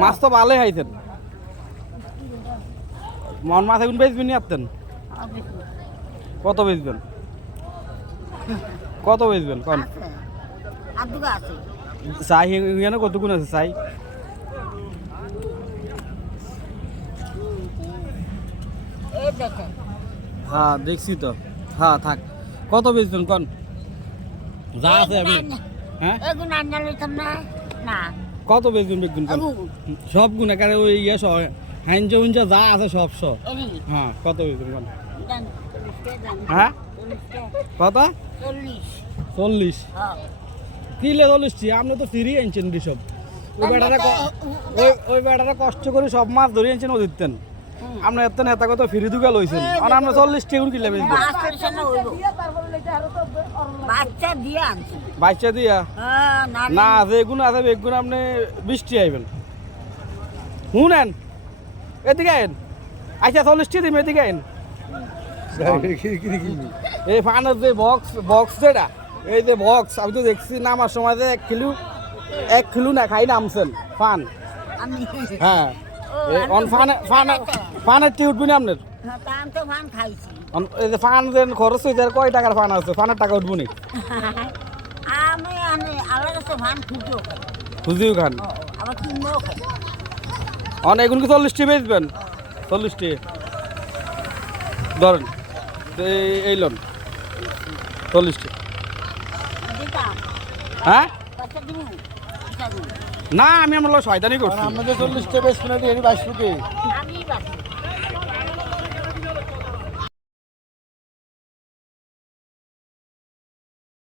মাছ তো ভালোই খাইছেন। মন মাছ এখন বেচবেন নি আপনি? কত বেচবেন? কত বেচবেন কোন? চাই এখানে কতক্ষণ আছে চাই? হ্যাঁ দেখছি তো। হ্যাঁ থাক, কত বেচবেন কোন? যা আছে আমি। হ্যাঁ কত বেচবেন বেচবেন কোন? সব গুণ একারে ওই ইয়ে সহ হাইঞ্জ উঞ্জা যা আছে সব সহ। হ্যাঁ কত বেচবেন কোন? হ্যাঁ কত? 40। কিলে 40টি? আপনি তো ফিরি আনছেন সব। ওই বেটারা কষ্ট করে সব মাছ ধরে আনছেন ও দিতেন। আপনি এত নেতা কত ফিরি দুগা লইছেন আর আমরা 40টি এখন কিলে বেচবেন? বাচ্চা দিয়া না বেগুন আছে, বেগুন আপনি 20টি আইবেন। শুনেন এদিকে আইন। আচ্ছা 40টি দিন এদিকে আইন। এই ফানের যে বক্স যেটা, এই যে বক্স আমি তো দেখছি নামার সময় যে 1 কিলো না খাই নামছেন ফান। হ্যাঁ ফানের টি উঠবি না আপনার? এই যে ফান যে খরচ হয়েছে আর কয় টাকার ফান আছে? ফানের টাকা উঠবো নি? খুঁজিও খান অনেক। এখন কি 40টি বেচবেন? 40টি ধরেন এই লোন 40টি। হ্যাঁ না আমি আমার শয়তানি করছি। আমাদের 40টা বেশ 22 ফুটে